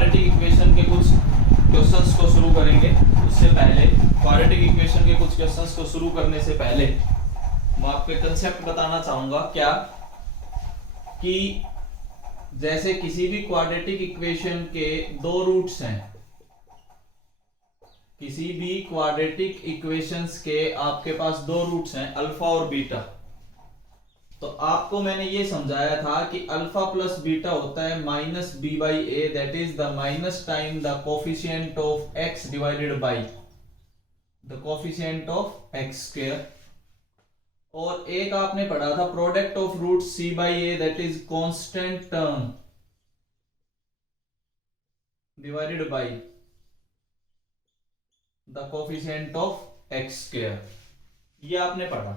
Quadratic equation के कुछ questions को शुरू करेंगे। उससे पहले क्वाड्रेटिक इक्वेशन के कुछ क्वेश्चंस को शुरू करने से पहले मैं आपको एक कंसेप्ट बताना चाहूंगा, क्या कि जैसे किसी भी क्वाड्रेटिक इक्वेशन के दो रूट्स हैं, किसी भी क्वाड्रेटिक इक्वेशंस के आपके पास दो रूट्स हैं अल्फा और बीटा। तो आपको मैंने ये समझाया था कि अल्फा प्लस बीटा होता है minus b by a, that is the minus time the coefficient of x divided by the coefficient of x square. और एक आपने पढ़ा था product of root c by a, that is constant term divided by the coefficient of x square, ये आपने पढ़ा।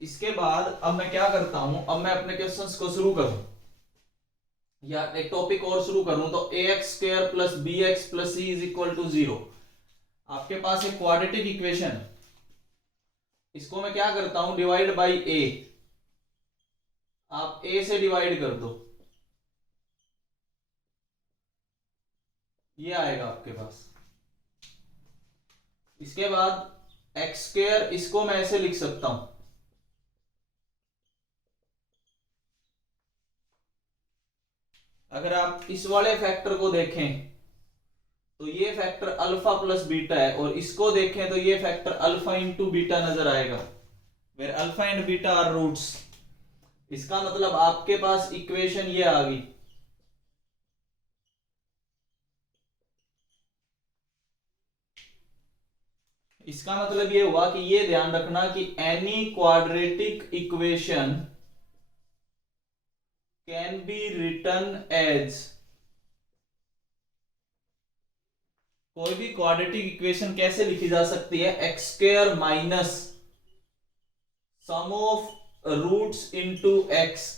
इसके बाद अब मैं क्या करता हूं, अब मैं अपने क्वेश्चंस को शुरू करूं या एक टॉपिक और शुरू करूं तो a x square plus b x plus c is equal to 0। आपके पास एक क्वाड्रेटिक इक्वेशन, इसको मैं क्या करता हूं, डिवाइड बाई ए। आप ए से डिवाइड कर दो, ये आएगा आपके पास। इसके बाद एक्स स्क्वायर, इसको मैं ऐसे लिख सकता हूं, अगर आप इस वाले फैक्टर को देखें तो ये फैक्टर अल्फा प्लस बीटा है, और इसको देखें तो ये फैक्टर अल्फा इंटू बीटा नजर आएगा, where alpha and beta are roots. इसका मतलब आपके पास इक्वेशन ये आ गई। इसका मतलब ये हुआ कि ये ध्यान रखना कि any quadratic equation can be written as, कोई भी क्वाड्रेटिक इक्वेशन कैसे लिखी जा सकती है, x square minus sum of roots into x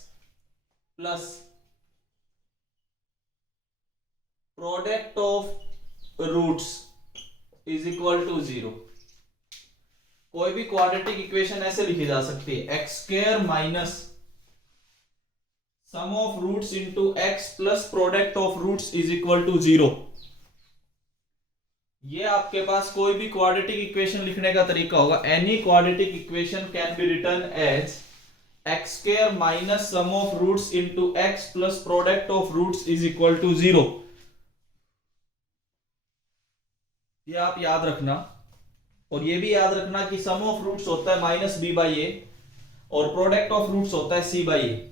plus product of roots is equal to 0। कोई भी क्वाड्रेटिक इक्वेशन ऐसे लिखी जा सकती है, x square minus sum of roots into x plus product of roots is equal to 0। ये आपके पास कोई भी क्वाड्रेटिक इक्वेशन लिखने का तरीका होगा। Any quadratic equation can be written as x square minus sum of roots into x plus product of roots is equal to 0। ये आप याद रखना, और ये भी याद रखना कि सम ऑफ रूट्स होता है माइनस बी बाई ए और प्रोडक्ट ऑफ रूट्स होता है सी बाई ए।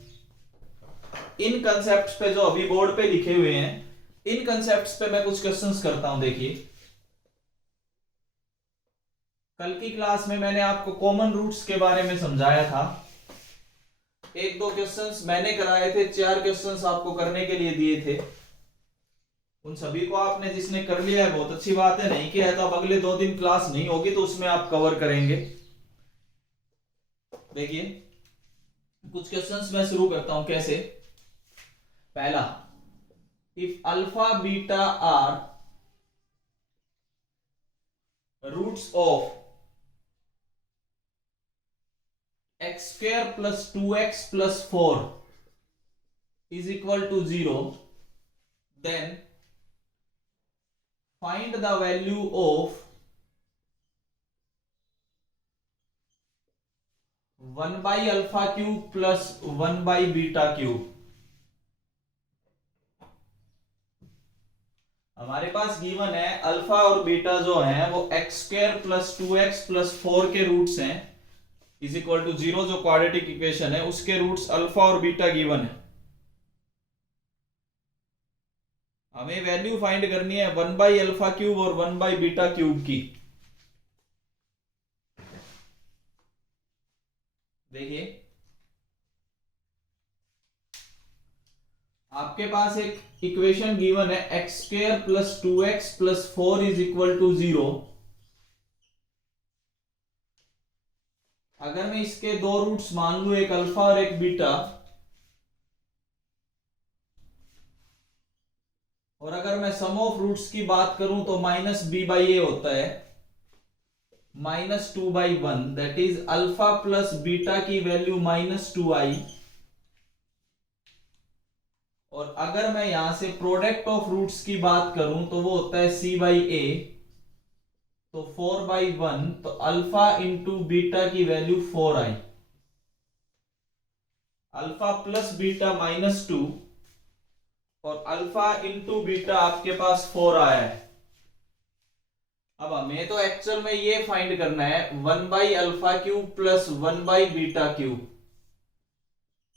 इन कंसेप्ट्स पे जो अभी बोर्ड पे लिखे हुए हैं, इन कंसेप्ट्स पे मैं कुछ क्वेश्चंस करता हूं। देखिए, कल की क्लास में मैंने आपको कॉमन रूट्स के बारे में समझाया था। एक दो क्वेश्चंस मैंने कराए थे, 4 क्वेश्चंस आपको करने के लिए दिए थे। उन सभी को आपने जिसने कर लिया है बहुत अच्छी बात है, नहीं किया है तो अब अगले 2 दिन क्लास नहीं होगी तो उसमें आप कवर करेंगे। देखिए, कुछ क्वेश्चंस मैं शुरू करता हूं। कैसे? पहला, if alpha beta are roots of x square plus 2x plus 4 is equal to 0, then find the value of 1 by alpha cube plus 1 by beta cube। हमारे पास गिवन है अल्फा और बीटा जो है वो x square plus 2x plus 4 के roots हैं, is equal to 0। जो quadratic equation है उसके रूट्स अल्फा और बीटा गिवन है। हमें वैल्यू फाइंड करनी है 1 बाई अल्फा क्यूब और 1 बाई बीटा क्यूब की। देखिए, आपके पास एक इक्वेशन गिवन है x square plus 2x plus 4 is equal to 0। अगर मैं इसके दो रूट्स मान लू, एक अल्फा और एक बीटा, और अगर मैं सम ऑफ रूट्स की बात करूं तो माइनस बी बाई ए होता है minus 2 by 1, that is alpha plus beta की वैल्यू -2i और अगर मैं यहां से प्रोडक्ट ऑफ रूट्स की बात करूं तो वो होता है c बाई ए, तो 4/1, तो अल्फा इंटू बीटा की वैल्यू 4 आई, अल्फा प्लस बीटा -2, और अल्फा इंटू बीटा आपके पास 4 आया है। अब हमें तो एक्चुअल में ये फाइंड करना है 1/α³ प्लस 1/β³।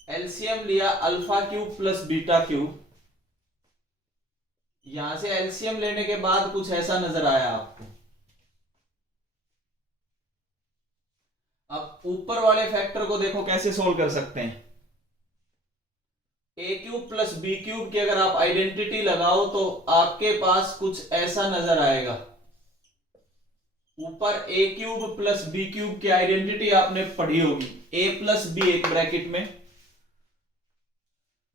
एलसीएम लिया α³ प्लस β³। यहां से एलसीएम लेने के बाद कुछ ऐसा नजर आया आपको। अब ऊपर वाले फैक्टर को देखो कैसे सोल्व कर सकते हैं। a³ प्लस b³ की अगर आप आइडेंटिटी लगाओ तो आपके पास कुछ ऐसा नजर आएगा। ऊपर a³ प्लस b³ की आइडेंटिटी आपने पढ़ी होगी, a प्लस बी एक ब्रैकेट में,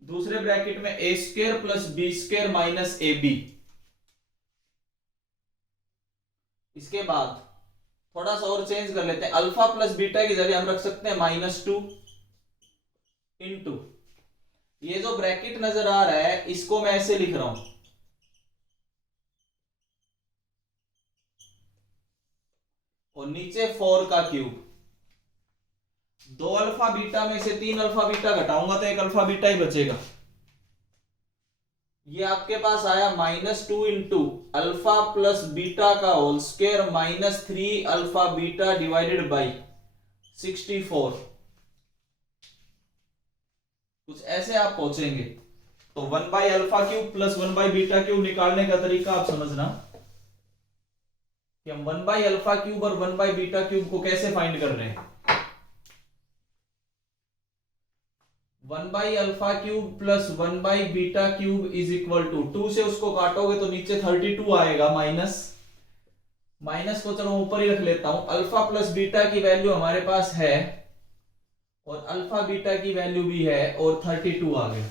दूसरे ब्रैकेट में a² plus b² minus ab। इसके बाद थोड़ा सा और चेंज कर लेते हैं, अल्फा प्लस बीटा की जगह हम रख सकते हैं -2 इंटू, ये जो ब्रैकेट नजर आ रहा है इसको मैं ऐसे लिख रहा हूं, और नीचे 4 का क्यूब। 2 अल्फा बीटा में से 3 अल्फा बीटा घटाऊंगा तो 1 अल्फा बीटा ही बचेगा। ये आपके पास आया -2 इंटू अल्फा प्लस बीटा का whole square -3 alpha beta divided by 64। कुछ ऐसे आप पहुंचेंगे। तो 1/α³ प्लस 1/β³ निकालने का तरीका आप समझना कि हम 1/α³ और 1/β³ को कैसे फाइंड कर रहे हैं। 1/α³ प्लस 1/β³ इज इक्वल टू 2 से उसको काटोगे तो नीचे 32 आएगा, माइनस को चलो ऊपर ही रख लेता हूं। अल्फा प्लस बीटा की वैल्यू हमारे पास है और अल्फा बीटा की वैल्यू भी है, और 32 आ गया।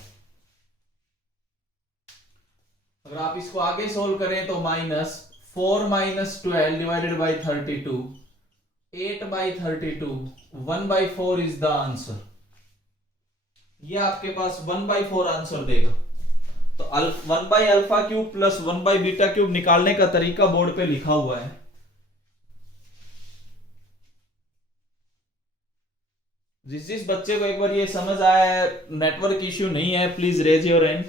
अगर आप इसको आगे सोल्व करें तो -4 - 12 divided by 32, 8/32, 1/4 is the answer. ये आपके पास 1/4 आंसर देगा। तो 1/α³ प्लस 1/β³ निकालने का तरीका बोर्ड पे लिखा हुआ है। जिस बच्चे को एक बार ये समझ आया है, नेटवर्क इश्यू नहीं है, please raise your hand.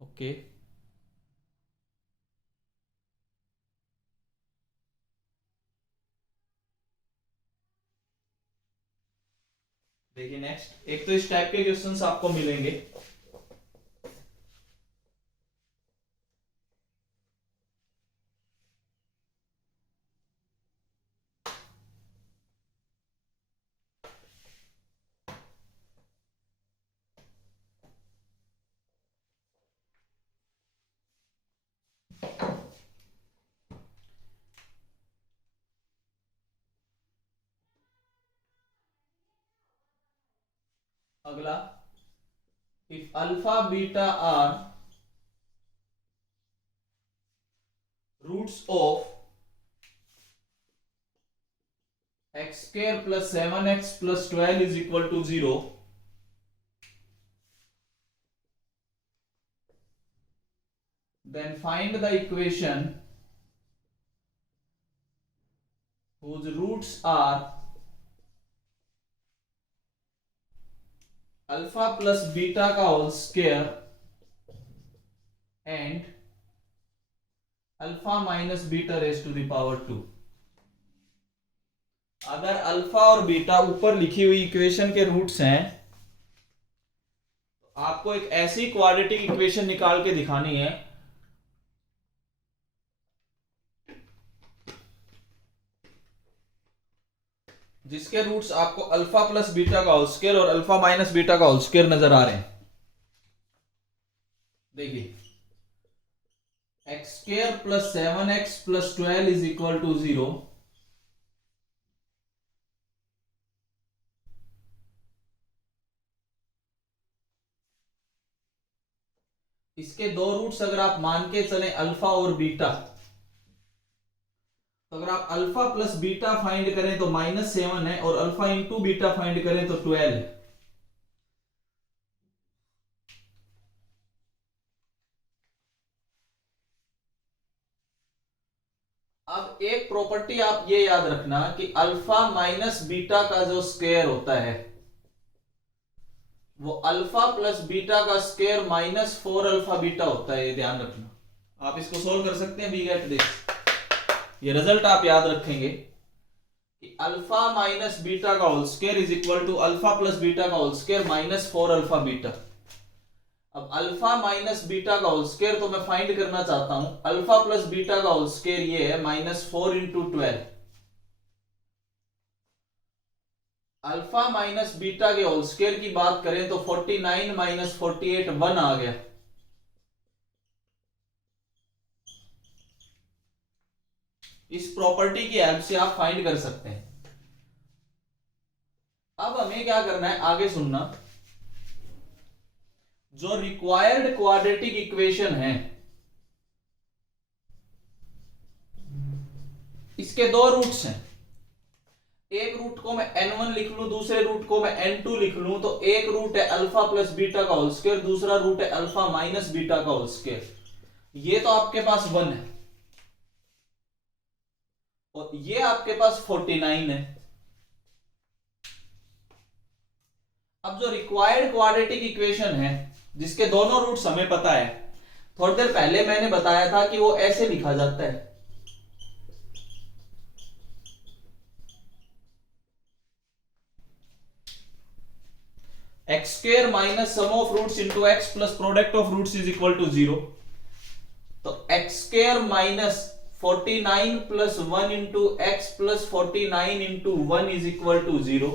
Okay, देखिए नेक्स्ट, एक तो इस टाइप के क्वेश्चंस आपको मिलेंगे। अगला, if alpha beta are roots of x² plus 7x plus 12 is equal to 0, then find the equation whose roots are alpha plus beta का whole square and alpha minus beta raise to the power 2। अगर alpha और beta ऊपर लिखी हुई equation के roots हैं तो आपको एक ऐसी क्वाड्रेटिक इक्वेशन निकाल के दिखानी है जिसके रूट्स आपको अल्फा प्लस बीटा का होल स्क्वायर और अल्फा माइनस बीटा का होल स्क्वायर नजर आ रहे हैं। देखिए, x² plus 7x plus 12 is equal to 0, इसके दो रूट्स अगर आप मान के चले अल्फा और बीटा, तो अगर आप अल्फा प्लस बीटा फाइंड करें तो -7 है, और अल्फा इंटू बीटा फाइंड करें तो 12 है। अब एक प्रॉपर्टी आप ये याद रखना कि अल्फा माइनस बीटा का जो स्क्वायर होता है वो अल्फा प्लस बीटा का स्क्वायर -4 अल्फा बीटा होता है, ये ध्यान रखना। आप इसको सोल्व कर सकते हैं, वी गेट दिस। ये रिजल्ट आप याद रखेंगे कि अल्फा माइनस बीटा का whole square is equal to alpha plus beta का होल स्क्वायर -4 अल्फा बीटा। अब अल्फा माइनस बीटा का होल स्क्वायर तो मैं फाइंड करना चाहता हूं, अल्फा प्लस बीटा का होल स्क्वायर ये है -4 इंटू 12। अल्फा माइनस बीटा के होल स्क्वायर की बात करें तो 49 माइनस 48 1 आ गया। इस प्रॉपर्टी की हेल्प से आप फाइंड कर सकते हैं। अब हमें क्या करना है, आगे सुनना। जो रिक्वायर्ड क्वाड्रेटिक इक्वेशन है इसके दो रूट्स हैं। एक रूट को मैं n1 लिख लूं, दूसरे रूट को मैं n2 लिख लूं, तो एक रूट है अल्फा प्लस बीटा का होल स्क्वायर, दूसरा रूट है अल्फा माइनस बीटा का होल स्क्वायर। ये तो आपके पास 1 है और ये आपके पास 49 है। अब जो रिक्वायर्ड क्वाड्रेटिक इक्वेशन है जिसके दोनों रूट्स हमें पता है, थोड़ी देर पहले मैंने बताया था कि वो ऐसे लिखा जाता है। X square minus sum of roots into x plus product of roots is equal to 0। तो x square minus 49 plus 1 into x plus 49 into 1 is equal to 0।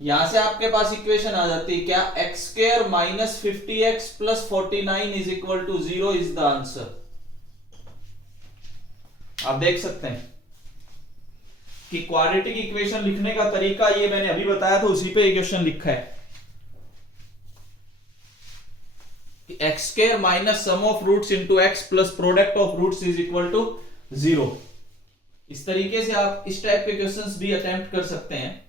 यहां से आपके पास इक्वेशन आ जाती है क्या, x square minus 50x plus 49 is equal to 0 is the answer. आप देख सकते हैं कि क्वाड्रेटिक इक्वेशन लिखने का तरीका ये मैंने अभी बताया था, उसी पे इक्वेशन लिखा है कि x square minus sum of roots into x plus product of roots is equal to 0। इस तरीके से आप इस टाइप के क्वेश्चंस भी अटेम्प्ट कर सकते हैं।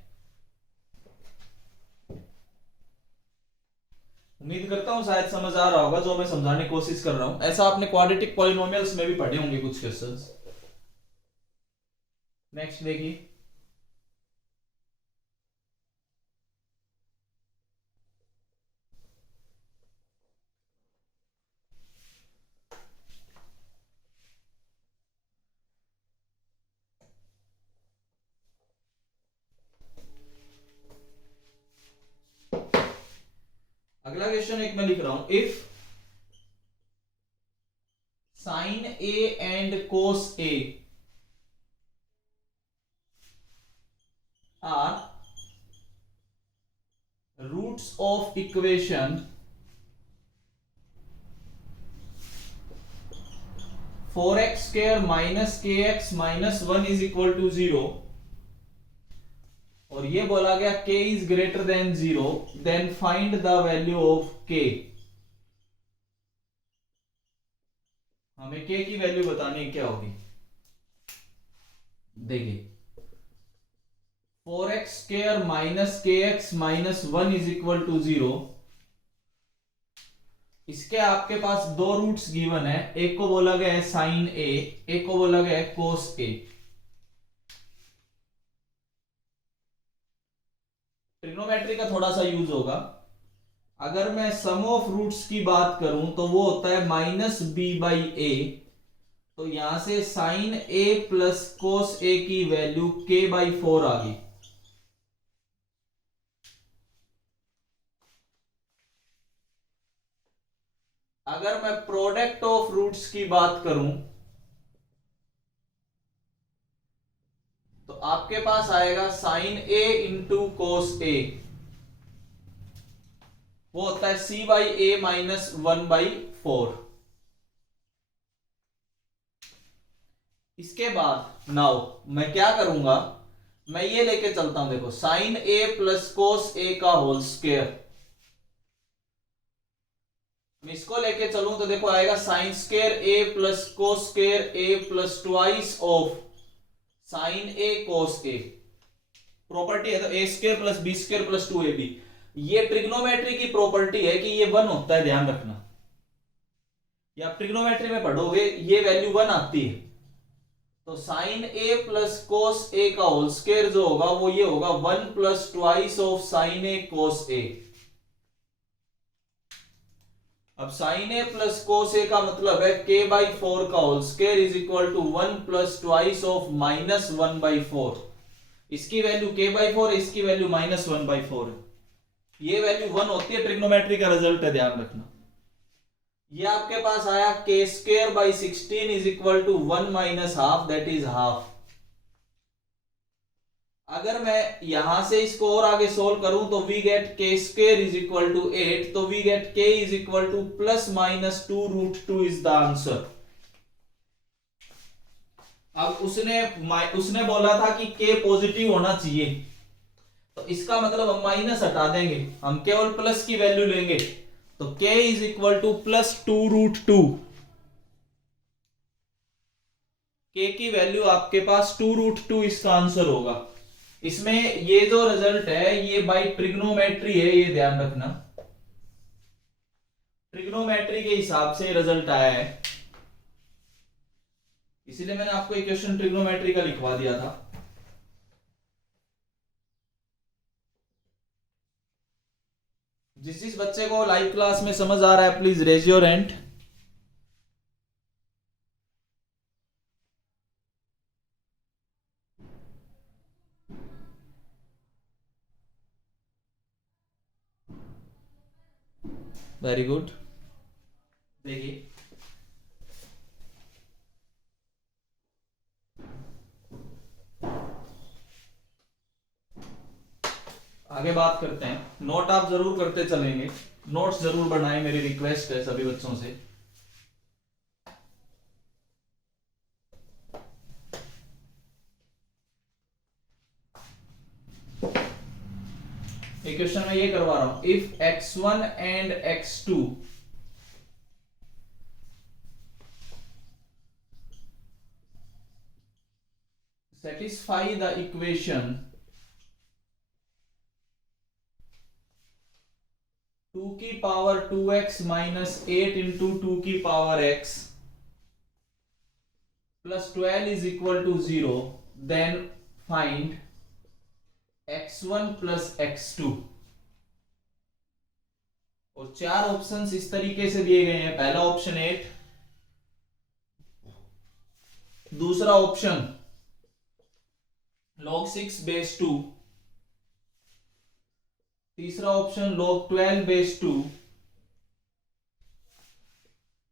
उम्मीद करता हूं शायद समझ आ रहा होगा जो मैं समझाने की कोशिश कर रहा हूं। ऐसा आपने क्वाड्रेटिक पॉलिनोमियल्स में भी पढ़े होंगे कुछ क्वेश्चंस। नेक्स्ट देखिए, अगला क्वेश्चन एक मैं लिख रहा हूं, if sine a and cos a are roots of equation 4x square minus kx minus 1 is equal to 0, और ये बोला गया k is greater than 0, then find the value of k। हमें k की वैल्यू बतानी क्या होगी, देखिए 4x square minus kx minus 1 is equal to 0। इसके आपके पास दो रूट्स गिवन है, एक को बोला गया है साइन ए, एक को बोला गया है कोस ए। ट्रिग्नोमेट्री का थोड़ा सा यूज होगा। अगर मैं सम ऑफ रूट्स की बात करूं तो वो होता है माइनस बी बाई ए, तो यहां से साइन ए प्लस कोस ए की वैल्यू k बाई 4 आ गई। अगर मैं प्रोडक्ट ऑफ रूट्स की बात करूं तो आपके पास आएगा साइन ए इंटू कोस ए, वो होता है c by A minus 1 by 4। इसके बाद नाउ मैं क्या करूंगा, मैं ये लेके चलता हूं, देखो साइन ए प्लस कोस ए का होल स्क्वायर मैं इसको लेके चलूं तो देखो आएगा sine square a plus cos square a plus twice of sine a cos a. Property है तो a square plus b square plus 2ab। ये ट्रिग्नोमेट्री की प्रॉपर्टी है कि ये 1 होता है, ध्यान रखना। या आप ट्रिग्नोमेट्री में पढ़ोगे ये वैल्यू 1 आती है। तो साइन ए प्लस कोस ए का होल स्क्वायर जो होगा वो ये होगा 1 plus twice of sine a cos ए। अब साइन ए प्लस कोस ए का मतलब है k/4 का whole square is equal to 1 plus twice of minus 1/4। इसकी वैल्यू k/4 है, इसकी वैल्यू -1/4 है। ये वैल्यू 1 होती है, ट्रिग्नोमेट्री का रिजल्ट है, ध्यान रखना। ये आपके पास आया k²/16 is equal to 1 minus half, that is half. अगर मैं यहां से इसको और आगे सोल्व करूं तो we get k² is equal to 8, तो we get k is equal to +-2√2 is the answer. अब उसने बोला था कि k पॉजिटिव होना चाहिए, तो इसका मतलब हम माइनस हटा देंगे, हम केवल प्लस की वैल्यू लेंगे। तो k is equal to +2√2। k की वैल्यू आपके पास 2√2 इसका आंसर होगा। इसमें ये जो रिजल्ट है ये बाय ट्रिग्नोमेट्री है, ये ध्यान रखना। ट्रिग्नोमेट्री के हिसाब से रिजल्ट आया है, इसीलिए मैंने आपको एक क्वेश्चन ट्रिग्नोमेट्री का लिखवा दिया था। जिस बच्चे को लाइव क्लास में समझ आ रहा है please raise your hand. Very good. देखिए आगे बात करते हैं। नोट आप जरूर करते चलेंगे, नोट्स जरूर बनाएं, मेरी रिक्वेस्ट है सभी बच्चों से। एक क्वेश्चन में ये करवा रहा हूं, if x1 and x2 satisfy the equation 2 की पावर 2x माइनस 8 इंटू 2 की power x plus 12 is equal to 0, then find x1 plus x2। और 4 ऑप्शंस इस तरीके से दिए गए हैं। पहला ऑप्शन 8, दूसरा ऑप्शन log 6 बेस 2, तीसरा ऑप्शन log 12 बेस 2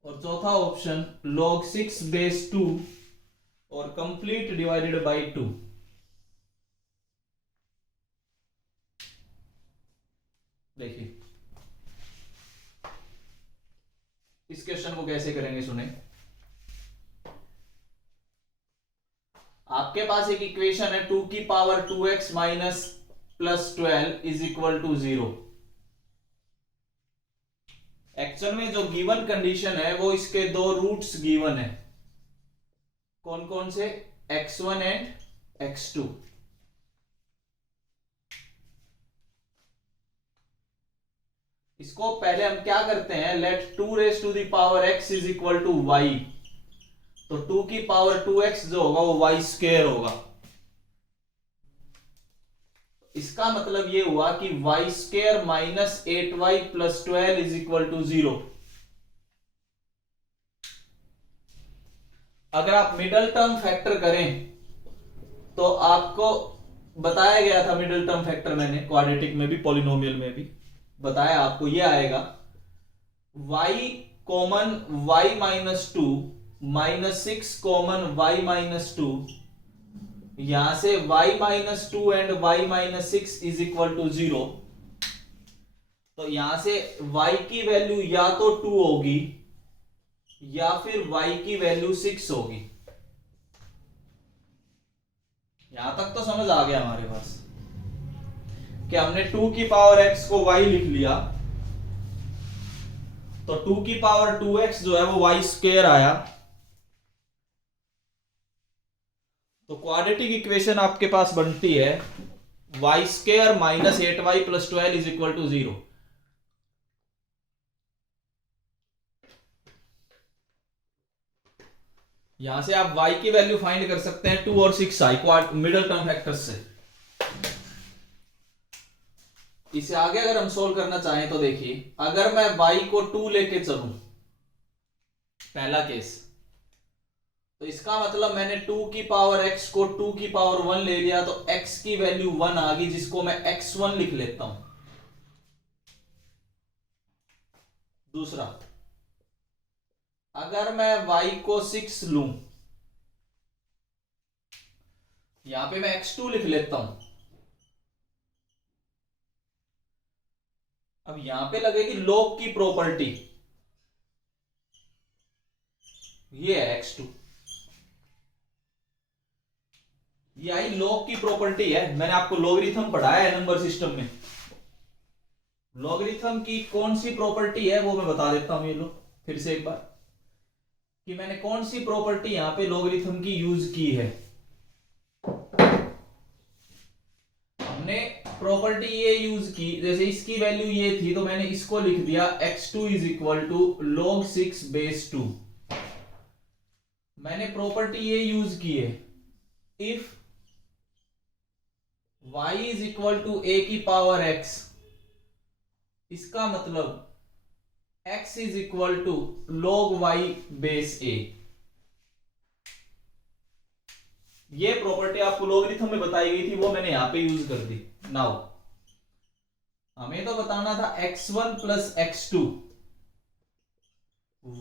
और चौथा ऑप्शन log 6 बेस 2 और कंप्लीट डिवाइडेड बाय 2। देखिए इस क्वेश्चन को कैसे करेंगे, सुने। आपके पास एक इक्वेशन है 2 की power 2x minus plus 12 is equal to 0। Actual में जो गिवन कंडीशन है वो इसके 2 रूट्स गिवन है। कौन कौन से? x1 and x2। इसको पहले हम क्या करते हैं, let 2 raise to the power x is equal to y। तो 2 की पावर 2x जो होगा वो y स्क्वायर होगा। इसका मतलब ये हुआ कि y square minus 8y plus 12 is equal to 0। अगर आप मिडल टर्म फैक्टर करें तो आपको बताया गया था, मिडल टर्म फैक्टर मैंने क्वाड्रेटिक में भी पॉलिनोमियल में भी बताया आपको, ये आएगा y common y minus 2 minus 6 common y minus 2, यहां से y minus 2 and y minus 6 is equal to 0। तो यहां से y की वैल्यू या तो 2 होगी या फिर y की वैल्यू 6 होगी। यहां तक तो समझ आ गया हमारे पास कि हमने 2 की पावर x को y लिख लिया, तो 2 की पावर 2x जो है वो वाई स्क्वायर आया। तो क्वाड्रेटिक इक्वेशन आपके पास बनती है y square minus 8y plus 12 is equal to 0। यहां से आप y की वैल्यू फाइंड कर सकते हैं 2 और 6i मिडल टर्म फैक्टर्स से। इसे आगे अगर हम सोल्व करना चाहें तो देखिए, अगर मैं y को 2 लेके चलूं, पहला केस, तो इसका मतलब मैंने 2 की पावर x को 2 की पावर 1 ले लिया, तो x की वैल्यू 1 आ गई, जिसको मैं x1 लिख लेता हूं। दूसरा, अगर मैं y को 6 लूं, यहां पे मैं x2 लिख लेता हूं। अब यहां पे लगेगी लॉग की प्रॉपर्टी, ये है x2, ये आई लॉग की प्रॉपर्टी है। मैंने आपको लॉगरिथम पढ़ाया है नंबर सिस्टम में। लॉगरिथम की कौन सी प्रॉपर्टी है वो मैं बता देता हूं। ये लो फिर से एक बार, कि मैंने कौन सी प्रॉपर्टी यहां पे लॉगरिथम की यूज की है। हमने प्रॉपर्टी ये यूज की, जैसे इसकी वैल्यू ये थी तो मैंने इसको लिख दिया x2 is equal to log 6 base 2। मैंने प्रॉपर्टी ये यूज की है, इफ y is equal to a की पावर x, इसका मतलब x is equal to log y base a। ये प्रॉपर्टी आपको लॉगरिथम में बताई गई थी, वो मैंने यहां पे यूज कर दी। नाउ हमें तो बताना था x1 plus x2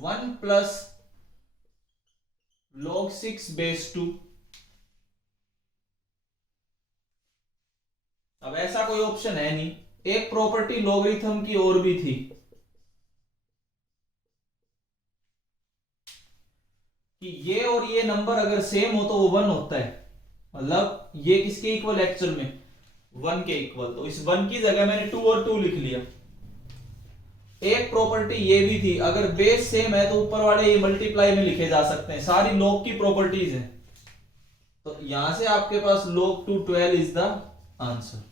1 plus log 6 base 2। अब ऐसा कोई ऑप्शन है नहीं। एक प्रॉपर्टी लॉगरिथम की और भी थी, कि ये और ये नंबर अगर सेम हो तो वो 1 होता है। मतलब ये किसके इक्वल एक्चुअल में, 1 के इक्वल। तो इस 1 की जगह मैंने 2 और 2 लिख लिया। एक प्रॉपर्टी ये भी थी, अगर बेस सेम है तो ऊपर वाले ये मल्टीप्लाई में लिखे जा सकते हैं, सारी लॉग की प्रॉपर्टीज है। तो यहां से आपके पास log 2 12 इज द आंसर।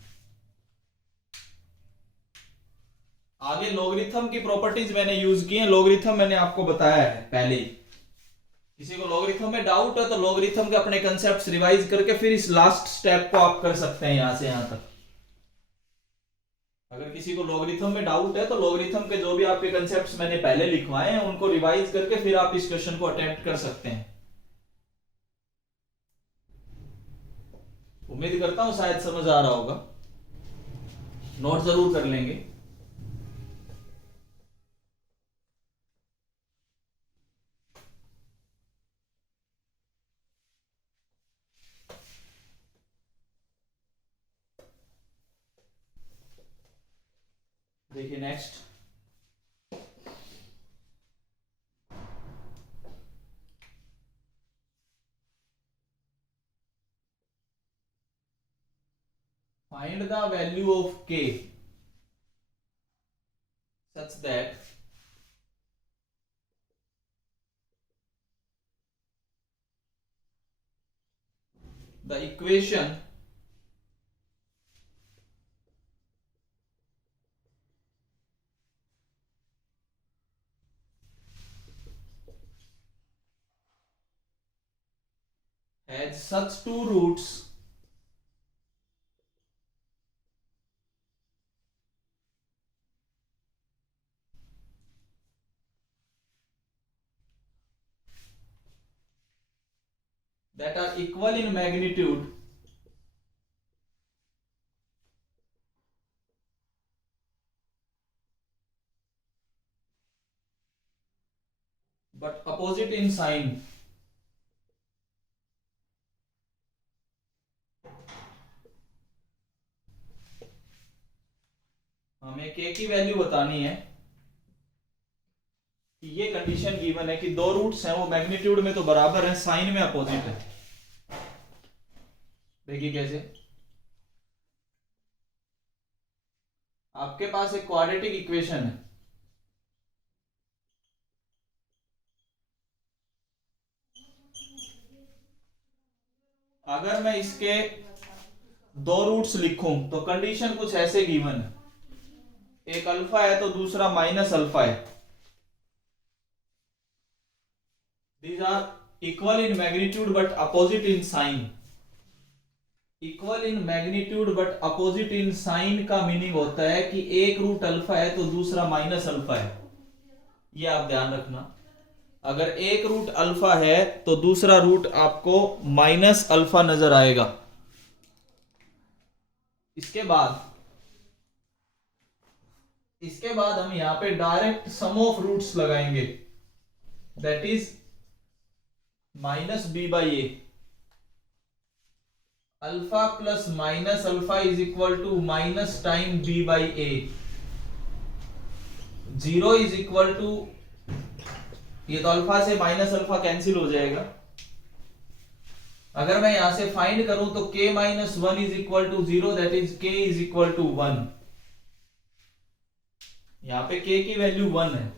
आगे लॉगरिथम की प्रॉपर्टीज मैंने यूज की है। लॉगरिथम मैंने आपको बताया है पहले ही। किसी को लॉगरिथम में डाउट है तो लॉगरिथम के अपने कंसेप्ट्स रिवाइज करके फिर इस लास्ट स्टेप को आप कर सकते हैं यहां से यहां तक। अगर किसी को लॉगरिथम में डाउट है तो लॉगरिथम के जो भी आपके कंसेप्ट्स मैंने पहले लिखवाए हैं उनको रिवाइज करके फिर आप इस क्वेश्चन को अटेम्प्ट कर सकते हैं। उम्मीद करता हूं शायद समझ आ रहा होगा। नोट जरूर कर लेंगे। देखिए next, find the value of k such that the equation has such two roots that are equal in magnitude but opposite in sign। हमें k की वैल्यू बतानी है कि ये कंडीशन गिवन है कि दो रूट्स हैं वो मैग्नीट्यूड में तो बराबर हैं, साइन में अपोजिट है। देखिए कैसे, आपके पास एक क्वाड्रेटिक इक्वेशन है, अगर मैं इसके दो रूट्स लिखूं तो कंडीशन कुछ ऐसे गिवन है, एक अल्फा है तो दूसरा माइनस अल्फा है। These are equal in magnitude but opposite in sign. Equal in magnitude but opposite in sign का मीनिंग होता है कि एक रूट अल्फा है तो दूसरा माइनस अल्फा है। ये आप ध्यान रखना, अगर एक रूट अल्फा है तो दूसरा रूट आपको माइनस अल्फा नजर आएगा। इसके बाद हम यहां पे डायरेक्ट सम ऑफ रूट्स लगाएंगे, that is minus b by a. Alpha plus minus alpha is equal to minus time b by a. 0 is equal to, ये तो अल्फा से माइनस अल्फा कैंसिल हो जाएगा। अगर मैं यहां से फाइंड करूं तो k minus 1 is equal to 0, that is k is equal to 1। यहां पे k की वैल्यू 1 है।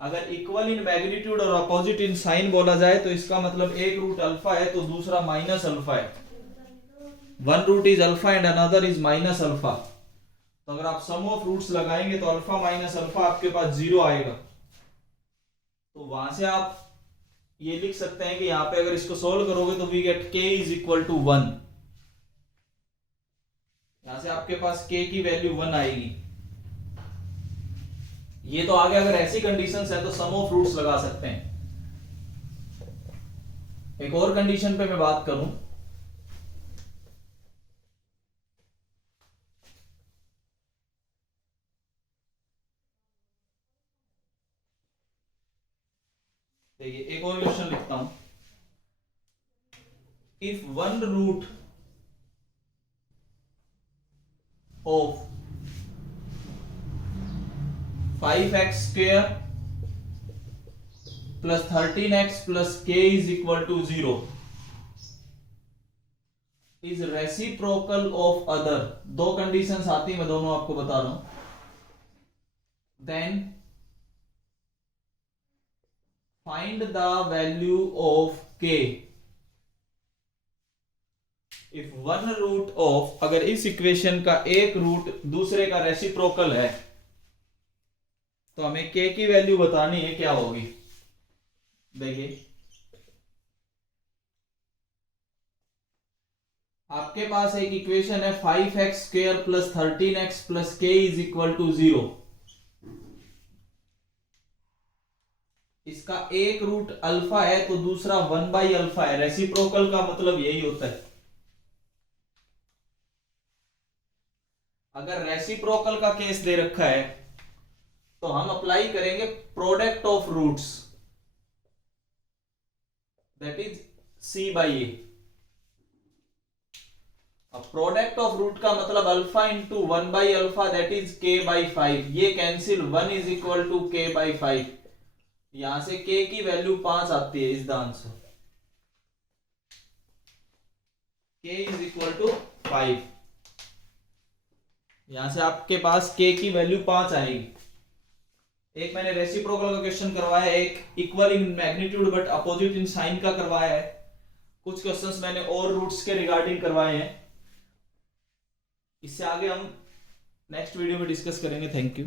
अगर इक्वल इन मैग्नीट्यूड और अपोजिट इन साइन बोला जाए तो इसका मतलब एक रूट अल्फा है तो दूसरा माइनस अल्फा है। One root is alpha and another is minus alpha. तो अगर आप सम ऑफ रूट्स लगाएंगे तो अल्फा माइनस अल्फा आपके पास 0 आएगा। तो वहां से आप ये लिख सकते हैं कि यहां पे अगर इसको सोल्व करोगे तो we get k is equal to 1। यहां से आपके पास k की वैल्यू 1 आएगी। ये तो आगे अगर ऐसी कंडीशंस है तो सम ऑफ रूट्स लगा सकते हैं। एक और कंडीशन पे मैं बात करूं, देखिए एक और क्वेश्चन लिखता हूं। If one root of 5x square plus 13x plus k is equal to 0 is reciprocal of other। दो कंडीशंस आती है, मैं दोनों आपको बता रहा हूं। then find the value of k if one root of, अगर इस इक्वेशन का एक रूट दूसरे का रेसिप्रोकल है तो हमें k की वैल्यू बतानी है, क्या होगी। देखिए आपके पास एक इक्वेशन है 5x square plus 13x plus k is equal to 0। इसका एक रूट अल्फा है तो दूसरा 1 बाई अल्फा है। रेसिप्रोकल का मतलब यही होता है। अगर रेसिप्रोकल का केस दे रखा है तो हम अप्लाई करेंगे product of roots, that is c by a. अब प्रोडक्ट ऑफ रूट का मतलब alpha into 1 by alpha that is k by 5। ये cancel, 1 is equal to k by 5। यहां से k की वैल्यू 5 आती है, is the answer. k is equal to 5। यहां से आपके पास k की वैल्यू 5 आएगी। एक मैंने रेसिप्रोकल का क्वेश्चन करवाया है, एक equal in magnitude but opposite in sign का करवाया है, कुछ क्वेश्चंस मैंने और रूट्स के रिगार्डिंग करवाए हैं। इससे आगे हम नेक्स्ट वीडियो में डिस्कस करेंगे। Thank you.